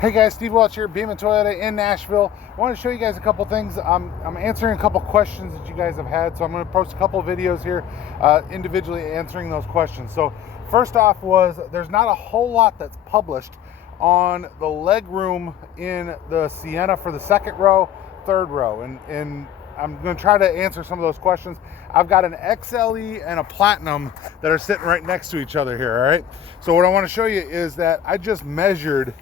Hey guys, Steve Welch here, Beam and Toyota in Nashville. I want to show you guys a couple things. I'm answering a couple questions that you guys have had, so I'm going to post a couple videos here individually answering those questions. So first off was, there's not a whole lot that's published on the legroom in the Sienna for the second row, third row, and I'm going to try to answer some of those questions. I've got an XLE and a Platinum that are sitting right next to each other here, all right? So what I want to show you is that I just measured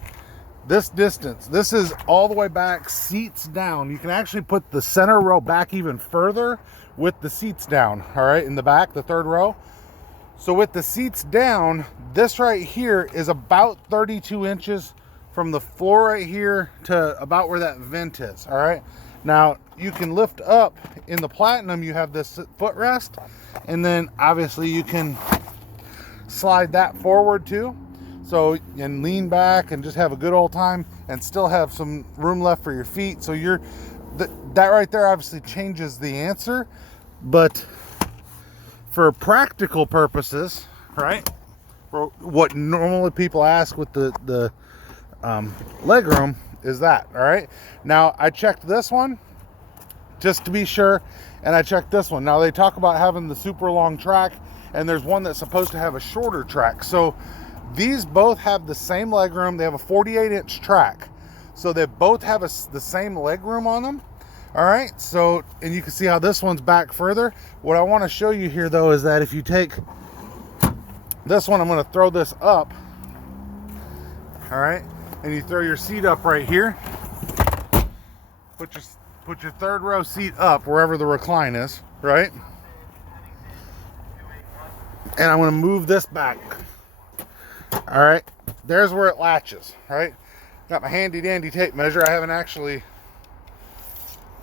this distance. This is all the way back, seats down. You can actually put the center row back even further with the seats down, all right, in the back, the third row. So with the seats down, this right here is about 32 inches from the floor right here to about where that vent is, all right? Now, you can lift up. In the Platinum, you have this footrest, and then obviously you can slide that forward too. So, and lean back and just have a good old time and still have some room left for your feet. So that right there obviously changes the answer, but for practical purposes, right, for what normally people ask with the legroom is that, all right? Now, I checked this one just to be sure, and I checked this one. Now, they talk about having the super long track, and there's one that's supposed to have a shorter track. So these both have the same legroom. They have a 48-inch track. So they both have the same legroom on them. All right, so, and you can see how this one's back further. What I want to show you here, though, is that if you take this one, I'm going to throw this up, all right, and you throw your seat up right here. Put your third row seat up wherever the recline is, right? And I'm going to move this back. All right, there's where it latches, right? Got my handy dandy tape measure. I haven't actually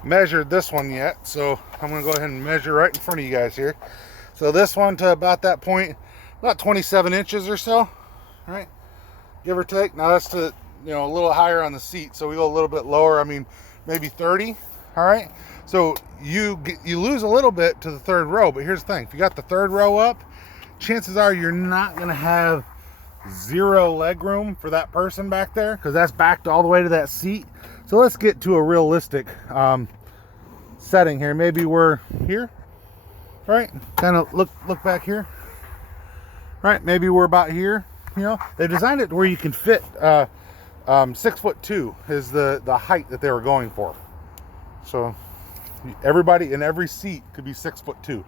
measured this one yet, so I'm going to go ahead and measure right in front of you guys here. So this one to about that point, about 27 inches or so, right? Give or take. Now that's to, a little higher on the seat, so we go a little bit lower. I mean, maybe 30. All right. So you lose a little bit to the third row, but here's the thing: if you got the third row up, chances are you're not going to have zero leg room for that person back there, because that's backed all the way to that seat. So let's get to a realistic setting here. Maybe we're here, right? Kind of look back here, right? Maybe we're about here. They designed it to where you can fit 6'2" is the height that they were going for. So everybody in every seat could be 6'2".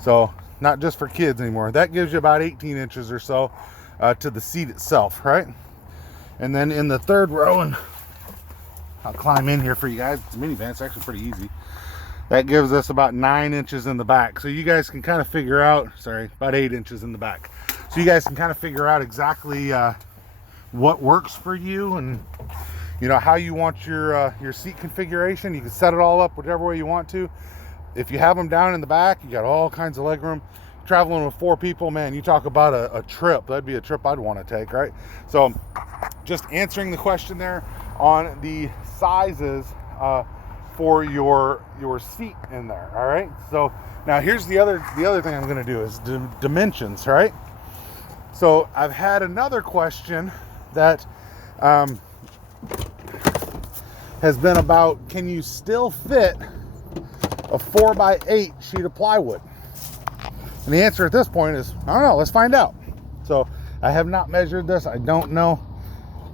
So not just for kids anymore. That gives you about 18 inches or so to the seat itself, right? And then in the third row, and I'll climb in here for you guys. It's a minivan. It's actually pretty easy. That gives us about 9 inches in the back. So you guys can kind of figure out, about 8 inches in the back. So you guys can kind of figure out exactly what works for you, and how you want your seat configuration. You can set it all up whichever way you want to. If you have them down in the back, you got all kinds of legroom. Traveling with 4 people, man, you talk about a trip. That'd be a trip I'd want to take, right? So just answering the question there on the sizes for your seat in there, all right? So now here's the other thing I'm going to do is dimensions, right? So I've had another question that has been about, can you still fit a 4x8 sheet of plywood? And the answer at this point is, I don't know, let's find out. So I have not measured this, I don't know,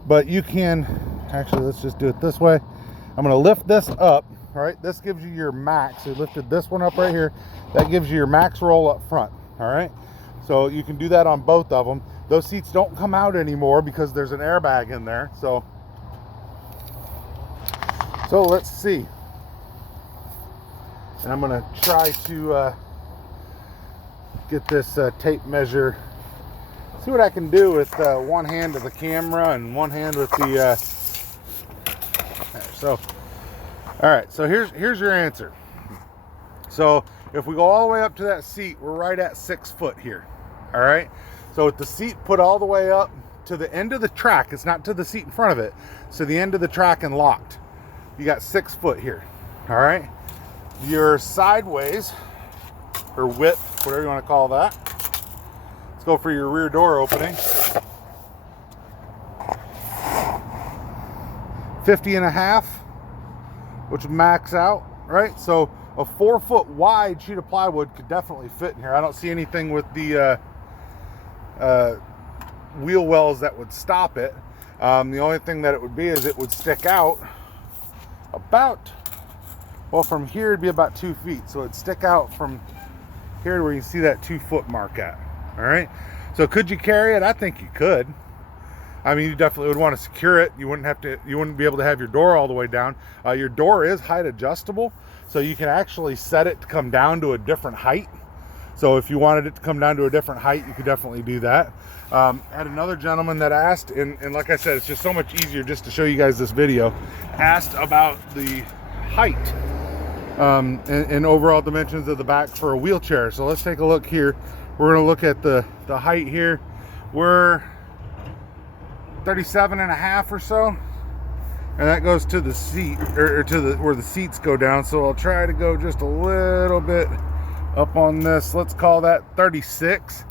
but you can, actually, let's just do it this way. I'm gonna lift this up, all right? This gives you your max. So lifted this one up right here. That gives you your max roll up front, all right? So you can do that on both of them. Those seats don't come out anymore because there's an airbag in there. So let's see. And I'm gonna try to get this tape measure, see what I can do with one hand of the camera and one hand with the so all right, so here's your answer. So if we go all the way up to that seat, we're right at 6 foot here, all right? So with the seat put all the way up to the end of the track, it's not to the seat in front of it, so the end of the track and locked, you got 6 foot here, all right? Your sideways, or width, whatever you want to call that. Let's go for your rear door opening. 50.5, which would max out, right? So a 4-foot wide sheet of plywood could definitely fit in here. I don't see anything with the wheel wells that would stop it. The only thing that it would be is it would stick out about, well, from here it'd be about 2 feet. So it'd stick out from here to where you see that 2-foot mark at. All right. So could you carry it? I think you could. I mean, you definitely would want to secure it. You wouldn't be able to have your door all the way down. Your door is height adjustable, so you can actually set it to come down to a different height. So if you wanted it to come down to a different height, you could definitely do that. Had another gentleman that asked, and like I said, it's just so much easier just to show you guys this video, asked about the height and overall dimensions of the back for a wheelchair. So let's take a look here. We're going to look at the height here. We're 37.5 or so, and that goes to the seat, or to the where the seats go down. So I'll try to go just a little bit up on this. Let's call that 36.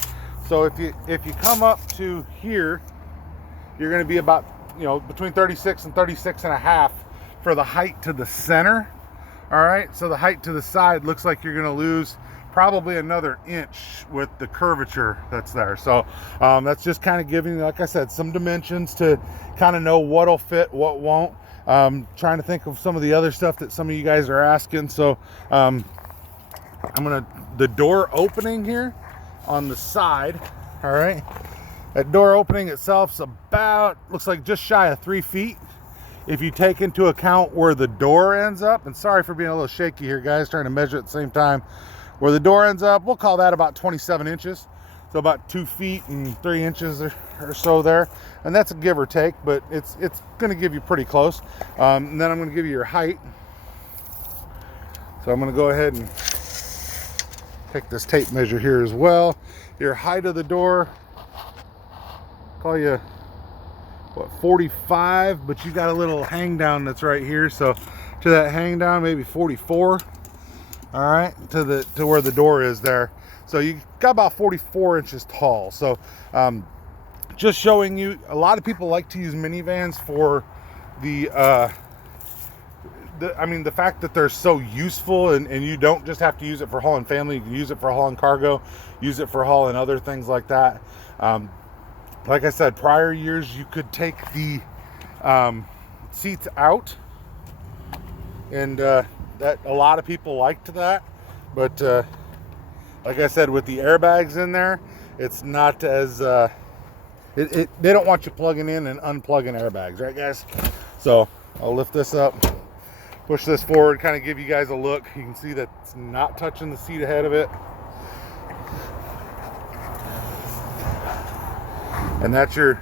So if you come up to here, you're going to be about, you know, between 36 and 36.5 for the height to the center. All right, so the height to the side looks like you're going to lose probably another inch with the curvature that's there. So that's just kind of giving you, like I said, some dimensions to kind of know what'll fit, what won't. Trying to think of some of the other stuff that some of you guys are asking. So the door opening here on the side, all right, that door opening itself's about, looks like just shy of 3 feet. If you take into account where the door ends up, and sorry for being a little shaky here, guys, trying to measure at the same time. Where the door ends up, we'll call that about 27 inches. So about 2 feet and 3 inches or so there. And that's a give or take, but it's gonna give you pretty close. And then I'm gonna give you your height. So I'm gonna go ahead and take this tape measure here as well. Your height of the door, call you, what, 45, but you got a little hang down that's right here. So to that hang down, maybe 44. All right, to where the door is there. So you got about 44 inches tall. So just showing you, a lot of people like to use minivans for the fact that they're so useful, and you don't just have to use it for hauling family, you can use it for hauling cargo, use it for hauling other things like that. Like I said, prior years you could take the seats out, and that a lot of people liked that, but like I said, with the airbags in there, it's not as they don't want you plugging in and unplugging airbags, right guys? So I'll lift this up, push this forward, kind of give you guys a look. You can see that it's not touching the seat ahead of it, and that's your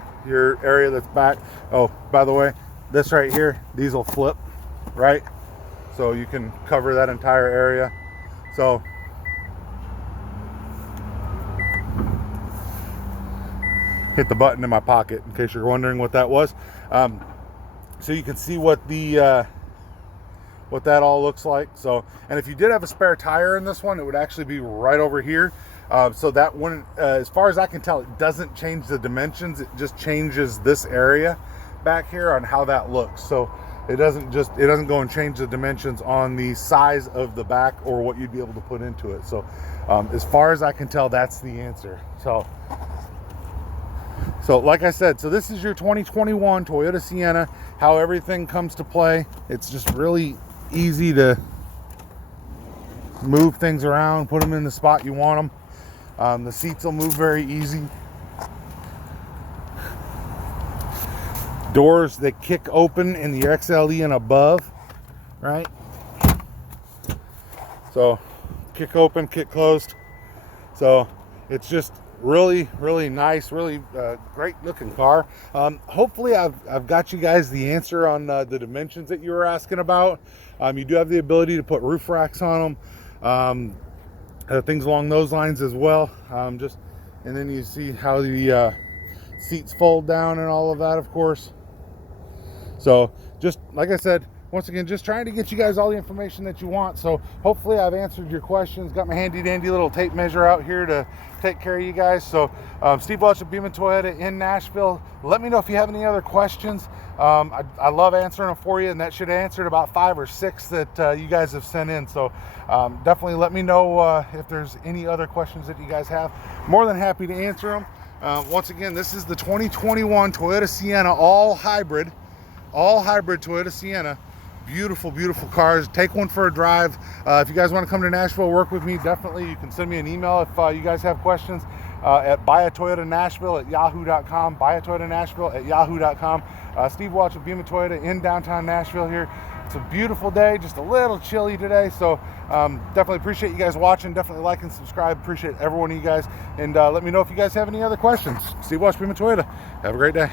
area that's back. Oh, by the way, this right here, these will flip, right? So you can cover that entire area. So hit the button in my pocket in case you're wondering what that was. So you can see what the what that all looks like. So, and if you did have a spare tire in this one, it would actually be right over here. So that one, as far as I can tell, it doesn't change the dimensions. It just changes this area back here on how that looks. So it doesn't go and change the dimensions on the size of the back or what you'd be able to put into it. So as far as I can tell, that's the answer. So like I said, so this is your 2021 Toyota Sienna. How everything comes to play, it's just really easy to move things around, put them in the spot you want them. The seats will move very easy. Doors that kick open in the XLE and above, right? So kick open, kick closed. So it's just really, really nice, really great looking car. Hopefully I've got you guys the answer on the dimensions that you were asking about. You do have the ability to put roof racks on them, things along those lines as well. And then you see how the seats fold down and all of that, of course. So just like I said, once again, just trying to get you guys all the information that you want. So hopefully I've answered your questions. Got my handy dandy little tape measure out here to take care of you guys. So Steve Welch at Beeman Toyota in Nashville. Let me know if you have any other questions. I love answering them for you, and that should have answered about 5 or 6 that you guys have sent in. So definitely let me know if there's any other questions that you guys have. More than happy to answer them. Once again, this is the 2021 Toyota Sienna, all hybrid Toyota Sienna. Beautiful, beautiful cars. Take one for a drive. If you guys want to come to Nashville, work with me, definitely you can send me an email if you guys have questions at buyatoyotanashville@yahoo.com, buyatoyotanashville@yahoo.com. Steve Welch at Beeman Toyota in downtown Nashville here. It's a beautiful day, just a little chilly today, so definitely appreciate you guys watching. Definitely like and subscribe. Appreciate every one of you guys, and let me know if you guys have any other questions. Steve Welch, Beeman Toyota. Have a great day.